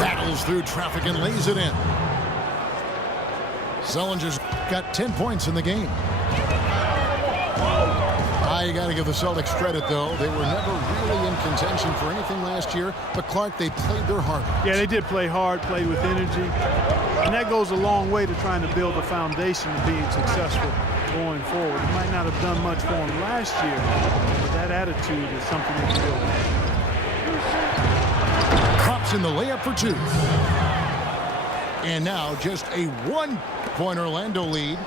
Battles through traffic and lays it in. Sullinger's got 10 points in the game. You got to give the Celtics credit, though. They were never really in contention for anything last year, but Clark, they played their heart out. Yeah, they did play hard, played with energy, and that goes a long way to trying to build a foundation of being successful going forward. It might not have have done much for him last year, but that attitude is something they can build. Pops in the layup for 2. And now just a 1-point Orlando lead.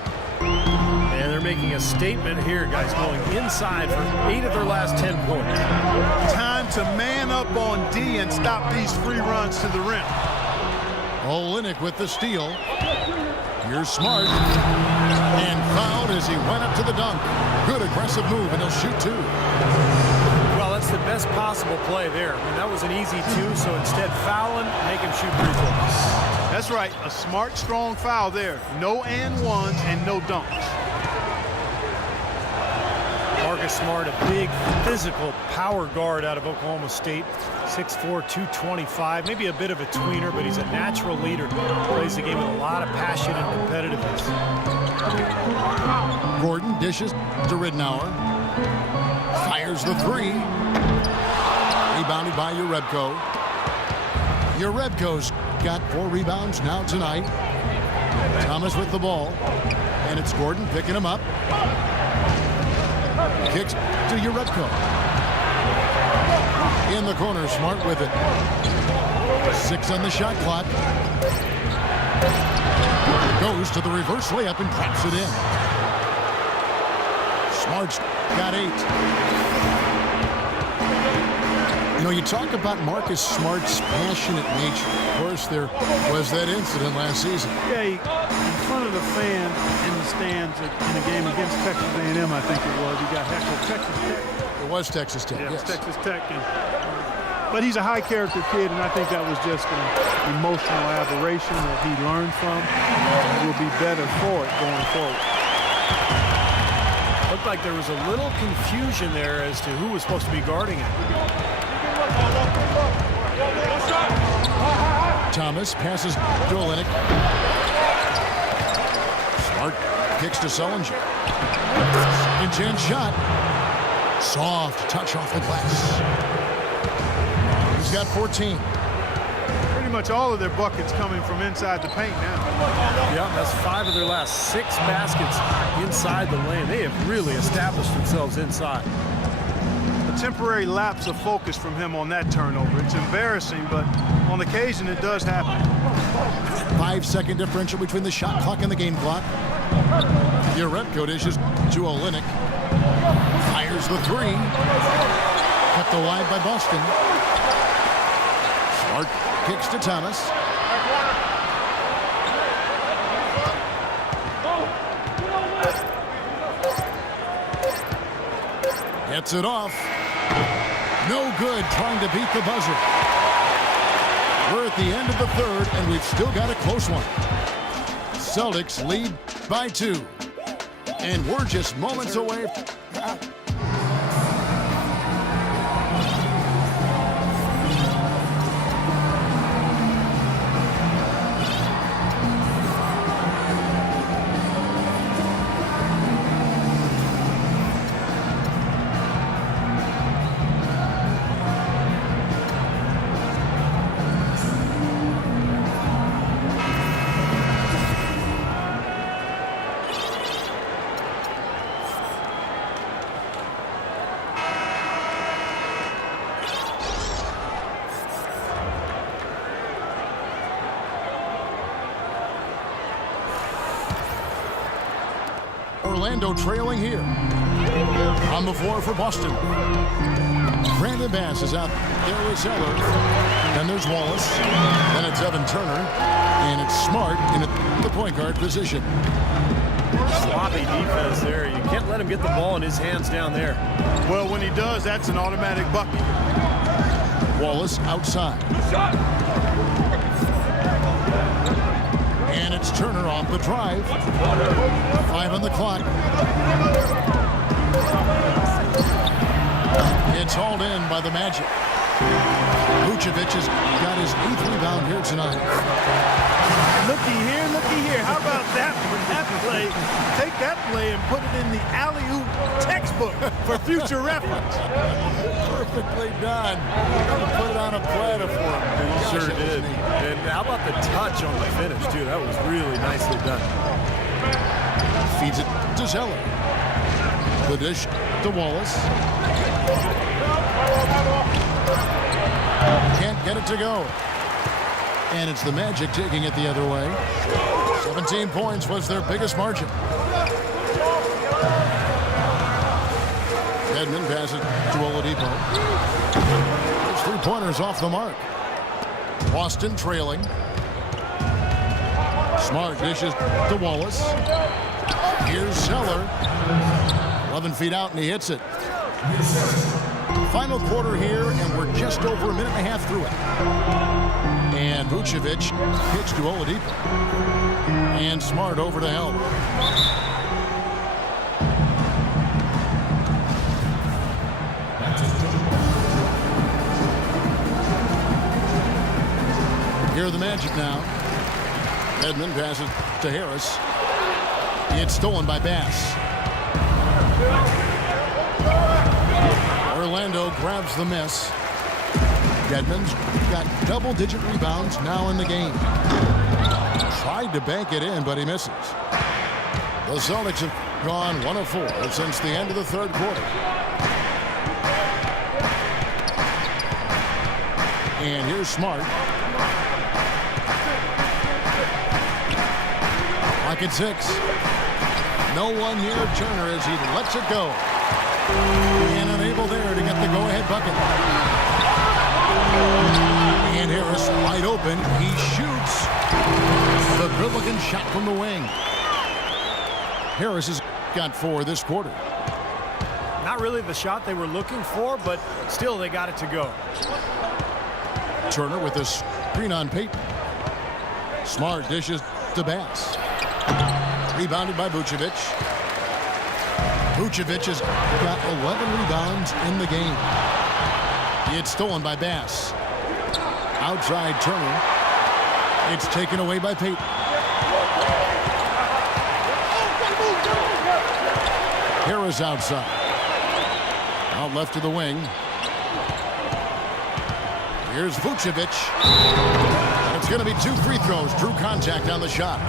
And they're making a statement here, guys, going inside for 8 of their last 10 points. Time to man up on D and stop these free runs to the rim. Olynyk with the steal. Here's Smart. And fouled as he went up to the dunk. Good aggressive move, and he'll shoot 2. Well, that's the best possible play there. I mean, that was an easy 2, so instead fouling, make him shoot free throws. That's right, a smart, strong foul there. No and ones and no dunks. Marcus Smart, a big physical power guard out of Oklahoma State. 6'4", 225, maybe a bit of a tweener, but he's a natural leader. Plays the game with a lot of passion and competitiveness. Gordon dishes to Ridnour. Fires the 3. Rebounded by Urebko. Urebko's got 4 rebounds now tonight. Thomas with the ball. And it's Gordon picking him up. Kicks to Urebko. In the corner, Smart with it. 6 on the shot clock. Goes to the reverse layup and drops it in. Smart's got 8. You know, you talk about Marcus Smart's passionate nature. Of course, there was that incident last season. Yeah, in front of the fan in the stands in a game against Texas A&M, I think it was. He got heckled. Texas Tech. It was Texas Tech, Yeah, yes. it was Texas Tech. But he's a high-character kid, and I think that was just an emotional aberration that he learned from. And will be better for it going forward. Looked like there was a little confusion there as to who was supposed to be guarding it. Thomas passes to Olynyk. Smart kicks to Sullinger. Second chance shot. Soft touch off the glass. He's got 14. Pretty much all of their buckets coming from inside the paint now. Yeah, that's 5 of their last 6 baskets inside the lane. They have really established themselves inside. A temporary lapse of focus from him on that turnover. It's embarrassing, but on occasion it does happen. 5-second differential between the shot clock and the game clock. Urebko dishes to Olynyk. Fires the 3. Kept alive by Boston. Smart kicks to Thomas. Gets it off. No good trying to beat the buzzer. We're at the end of the 3rd, and we've still got a close one. Celtics lead by 2. And we're just moments away. Orlando trailing here. On the floor for Boston. Brandon Bass is out there with Zeller. Then there's Wallace. Then it's Evan Turner. And it's Smart in the point guard position. Sloppy defense there. You can't let him get the ball in his hands down there. Well, when he does, that's an automatic bucket. Wallace outside. And it's Turner off the drive. 5 on the clock. It's hauled in by the Magic. Vucevic has got his 8th rebound here tonight. Looky here. How about that play? Take that play and put it in the alley-oop textbook for future reference. Perfectly done. Put it on a platter for him. Sure did. And how about the touch on the finish, too? That was really nicely done. Feeds it to Zeller. The dish to Wallace. Can't get it to go. And it's the Magic taking it the other way. 17 points was their biggest margin. Edmond passes to Oladipo. His three-pointers off the mark. Boston trailing. Smart dishes to Wallace. Here's Zeller. 11 feet out, and he hits it. Final quarter here, and we're just over a minute and a half through it. And Vucevic pitch to Oladipo. And Smart over to help. Here are the Magic now. Edmond passes to Harris. It's stolen by Bass. Orlando grabs the miss. Edmonds got double-digit rebounds now in the game. Tried to bank it in, but he misses. The Celtics have gone 1 of 4 since the end of the third quarter. And here's Smart. Clock at 6. No one near Turner as he lets it go. And unable there to get the go-ahead bucket. And Harris wide open. He shoots. The good-looking shot from the wing. Harris has got 4 this quarter. Not really the shot they were looking for, but still they got it to go. Turner with a screen on Payton. Smart dishes to Bass. Rebounded by Vucevic. Vucevic has got 11 rebounds in the game. It's stolen by Bass. Outside Turner. It's taken away by Payton. Harris outside. Out left to the wing. Here's Vucevic. It's going to be 2 free throws. True contact on the shot.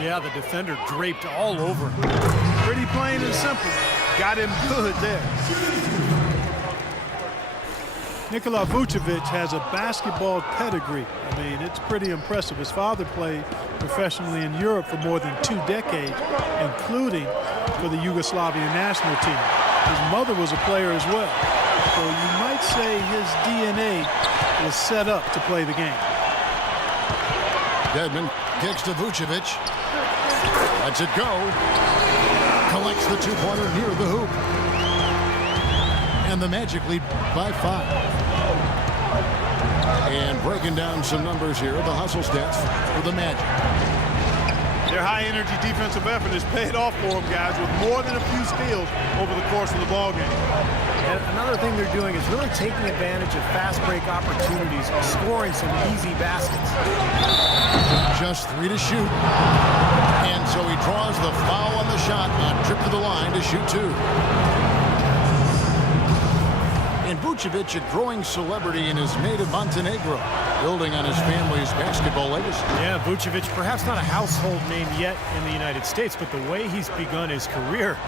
Yeah, the defender draped all over him. Pretty plain and simple. Got him good there. Nikola Vucevic has a basketball pedigree. I mean, it's pretty impressive. His father played professionally in Europe for more than 2 decades, including for the Yugoslavian national team. His mother was a player as well. So you might say his DNA was set up to play the game. Dedmon kicks to Vucevic. Lets it go. Collects the 2-pointer near the hoop. And the Magic lead by 5. And breaking down some numbers here, the hustle stats for the Magic. Their high-energy defensive effort has paid off for them, guys, with more than a few steals over the course of the ballgame. And another thing they're doing is really taking advantage of fast break opportunities and scoring some easy baskets. Just 3 to shoot. And so he draws the foul on the shot on trip to the line to shoot 2. And Vucevic, a growing celebrity in his native Montenegro, building on his family's basketball legacy. Yeah, Vucevic, perhaps not a household name yet in the United States, but the way he's begun his career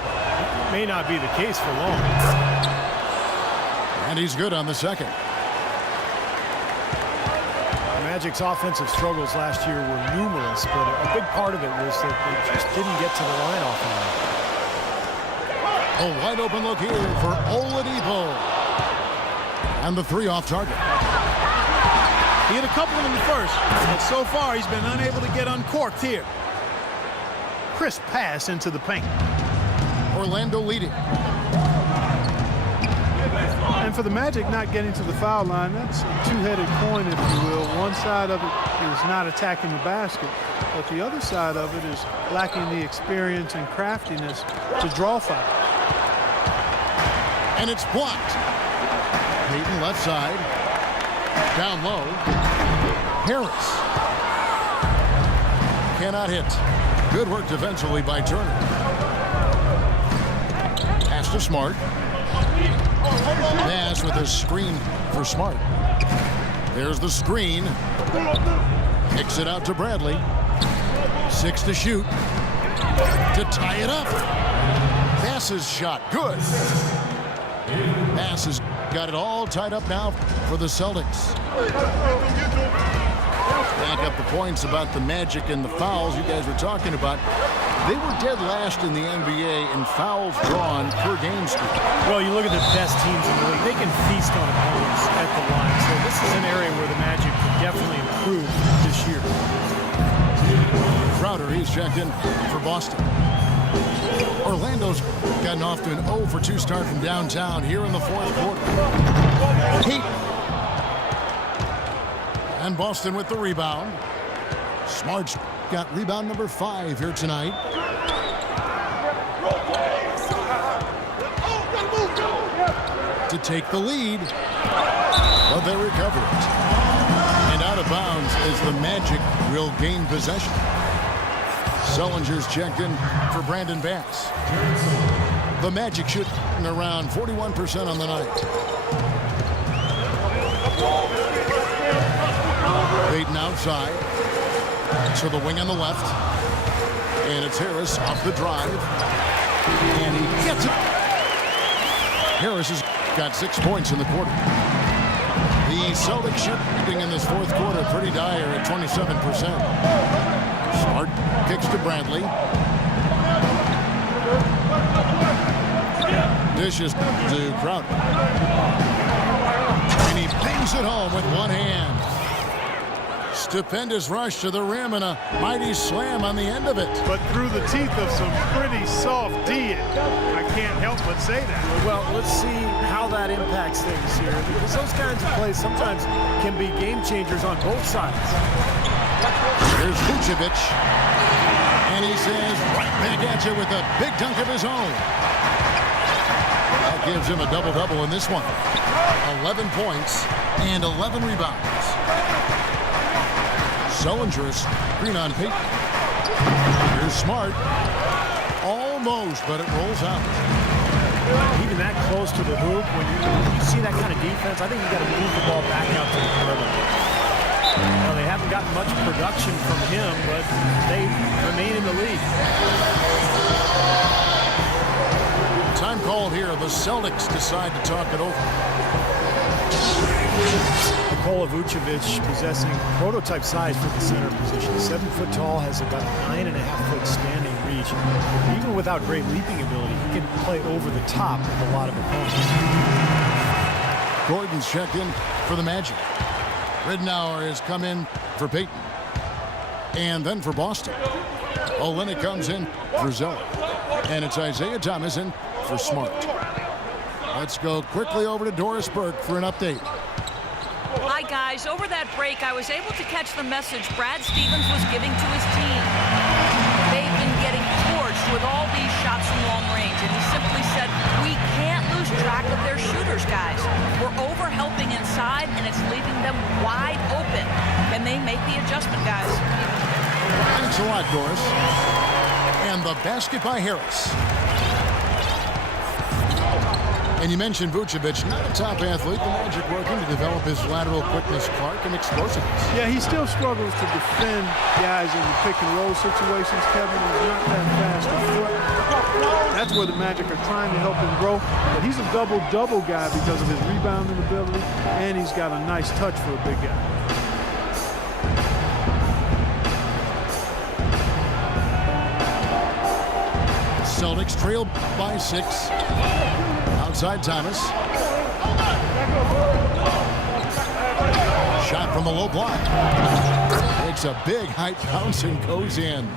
may not be the case for long. And he's good on the second. Magic's offensive struggles last year were numerous, but a big part of it was that they just didn't get to the line often. A wide open look here for Oladipo. And the 3 off target. He hit a couple in the first, but so far he's been unable to get uncorked here. Crisp pass into the paint. Orlando leading. And for the Magic not getting to the foul line, that's a two-headed coin, if you will. One side of it is not attacking the basket, but the other side of it is lacking the experience and craftiness to draw fouls. And it's blocked. Payton left side. Down low. Harris. Cannot hit. Good work defensively by Turner. Pass to Smart. Bass with a screen for Smart. There's the screen. Kicks it out to Bradley. 6 to shoot. To tie it up. Passes shot. Good. Pass has got it all tied up now for the Celtics. Back up the points about the Magic and the fouls you guys were talking about. They were dead last in the NBA in fouls drawn per game score. Well, you look at the best teams in the league. They can feast on opponents at the line. So this is an area where the Magic could definitely improve this year. Crowder, he's checked in for Boston. Orlando's gotten off to an 0-for-2 start from downtown here in the fourth quarter. Heat. And Boston with the rebound. Smart's got rebound number 5 here tonight. To take the lead, but they recover it. And out of bounds as the Magic will gain possession. Sullinger's checked in for Brandon Bass. The Magic shooting around 41% on the night. Payton outside. To the wing on the left. And it's Harris off the drive. And he gets it. Harris has got 6 points in the quarter. The Celtics shooting in this fourth quarter pretty dire at 27%. Smart kicks to Bradley. Dishes to Crowder. And he bangs it home with one hand. Stupendous rush to the rim and a mighty slam on the end of it. But through the teeth of some pretty soft D. I can't help but say that. Well, let's see how that impacts things here, because those kinds of plays sometimes can be game changers on both sides. Here's Vucevic. And he says right back at you with a big dunk of his own. That gives him a double-double in this one. 11 points and 11 rebounds. Sullinger's green on Payton. Here's Smart. Almost, but it rolls out. Even that close to the hoop, when you see that kind of defense, I think you got to move the ball back out to the perimeter. Well, they haven't gotten much production from him, but they remain in the lead. Time called here. The Celtics decide to talk it over. Nikola Vucevic possessing prototype size for the center position. 7 foot tall, has about a 9.5 foot standing reach. Even without great leaping ability, he can play over the top of a lot of opponents. Gordon's checked in for the Magic. Ridnour has come in for Payton. And then for Boston. Olynyk comes in for Zeller. And it's Isaiah Thomas in for Smart. Let's go quickly over to Doris Burke for an update. Hi, guys. Over that break, I was able to catch the message Brad Stevens was giving to his team. They've been getting torched with all these shots from long range, and he simply said, we can't lose track of their shooters, guys. We're over-helping inside, and it's leaving them wide open. Can they make the adjustment, guys? Thanks a lot, Doris. And the basket by Harris. And you mentioned Vucevic, not a top athlete. The Magic working to develop his lateral quickness, Clark, and explosiveness. Yeah, he still struggles to defend guys in the pick and roll situations, Kevin. He's not that fast of foot. That's where the Magic are trying to help him grow. But he's a double-double guy because of his rebounding ability, and he's got a nice touch for a big guy. Celtics trail by 6. Outside Thomas. Shot from the low block. Takes a big height bounce and goes in.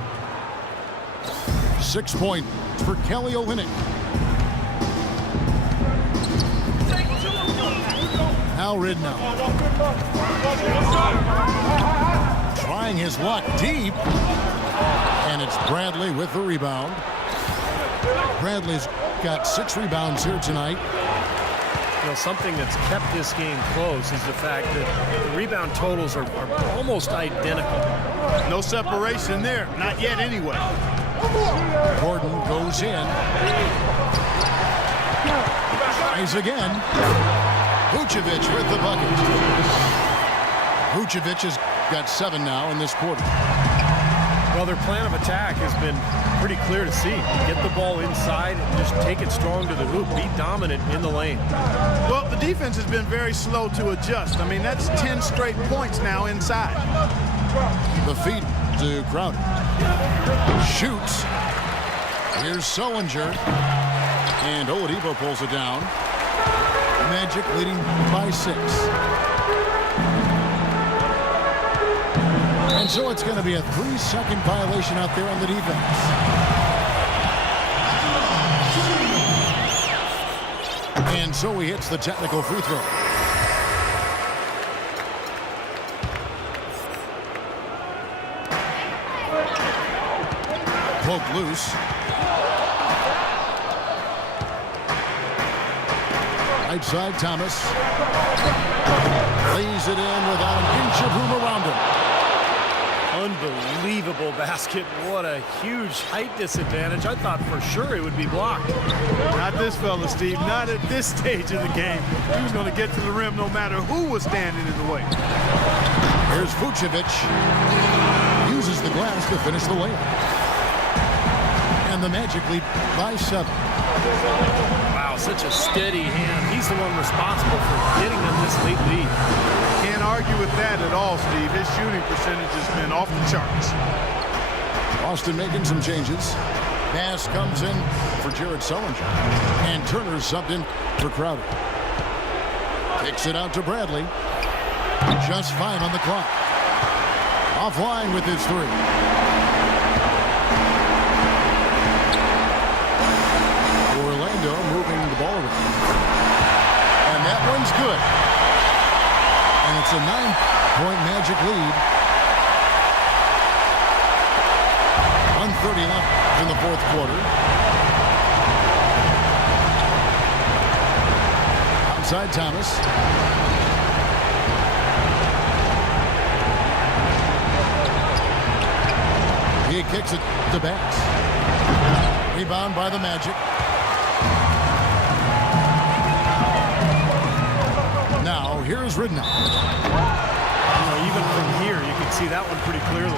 6 points for Kelly Olynyk. Now Ridnour. Trying his luck deep. And it's Bradley with the rebound. Bradley's got 6 rebounds here tonight. You know, something that's kept this game close is the fact that the rebound totals are almost identical. No separation there. Not yet anyway. Gordon goes in. Tries again. Vucevic with the bucket. Vucevic has got 7 now in this quarter. Well, their plan of attack has been pretty clear to see. Get the ball inside and just take it strong to the hoop. Be dominant in the lane. Well, the defense has been very slow to adjust. I mean, that's 10 straight points now inside. The feed to Crowder. Shoots. Here's Sullinger. And Oladipo pulls it down. Magic leading by 6. And so it's going to be a 3-second violation out there on the defense. And so he hits the technical free throw. Poked loose. Right side, Thomas. Lays it in without an inch of room around him. Unbelievable basket. What a huge height disadvantage. I thought for sure it would be blocked. Not this fella, Steve. Not at this stage of the game. He was going to get to the rim no matter who was standing in the way. Here's Vucevic. Uses the glass to finish the layup. And the Magic lead by 7. Wow, such a steady hand. He's the one responsible for getting them this late lead. Can't argue with that at all, Steve. His shooting percentage has been off the charts. Boston making some changes. Pass comes in for Jared Sullinger. And Turner subbed in for Crowder. Kicks it out to Bradley. Just 5 on the clock. Offline with his 3. Orlando moving the ball around. And that one's good. And it's a 9-point Magic lead. 1:30 left in the 4th quarter. Outside Thomas. He kicks it to Bass. Rebound by the Magic. Now, here's Ridnow. Even from here, you can see that one pretty clearly.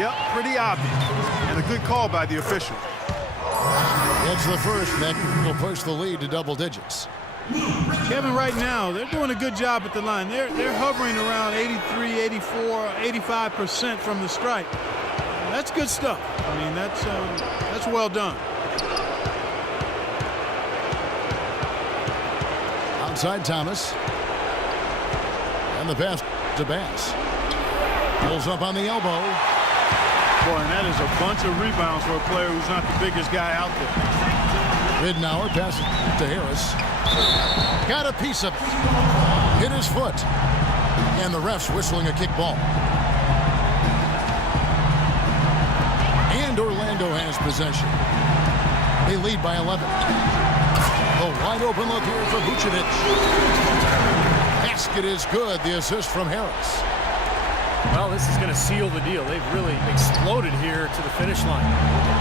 Yep, pretty obvious. And a good call by the official. It's the first that will push the lead to double digits. Kevin, right now, they're doing a good job at the line. They're hovering around 83, 84, 85% from the stripe. That's good stuff. I mean, that's well done. Outside Thomas. And the pass to Bass. Pulls up on the elbow. Boy, and that is a bunch of rebounds for a player who's not the biggest guy out there. Ridnour passes to Harris. Got a piece of it. Hit his foot. And the ref's whistling a kick ball. And Orlando has possession. They lead by 11. A wide open look here for Vucevic. Basket is good. The assist from Harris. Well, this is going to seal the deal. They've really exploded here to the finish line.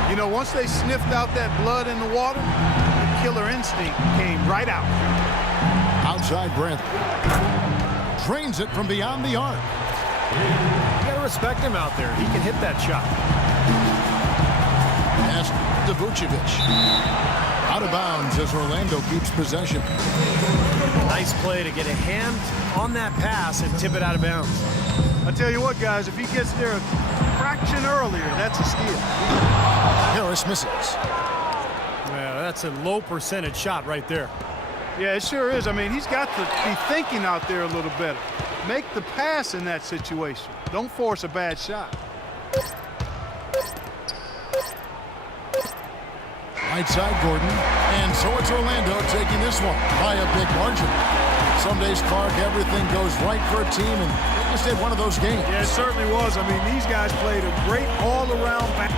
You know, once they sniffed out that blood in the water, the killer instinct came right out. Outside Bradley. Drains it from beyond the arc. You got to respect him out there. He can hit that shot. Pass to Vucevic. Out of bounds as Orlando keeps possession. Nice play to get a hand on that pass and tip it out of bounds. I tell you what, guys, if he gets there a fraction earlier, that's a steal. Harris misses. Well, that's a low percentage shot right there. Yeah, it sure is. I mean, he's got to be thinking out there a little better. Make the pass in that situation. Don't force a bad shot. Right side Gordon. And so it's Orlando taking this one by a big margin. Some days, Clark, everything goes right for a team, and they just had one of those games. Yeah, it certainly was. I mean, these guys played a great all-around back.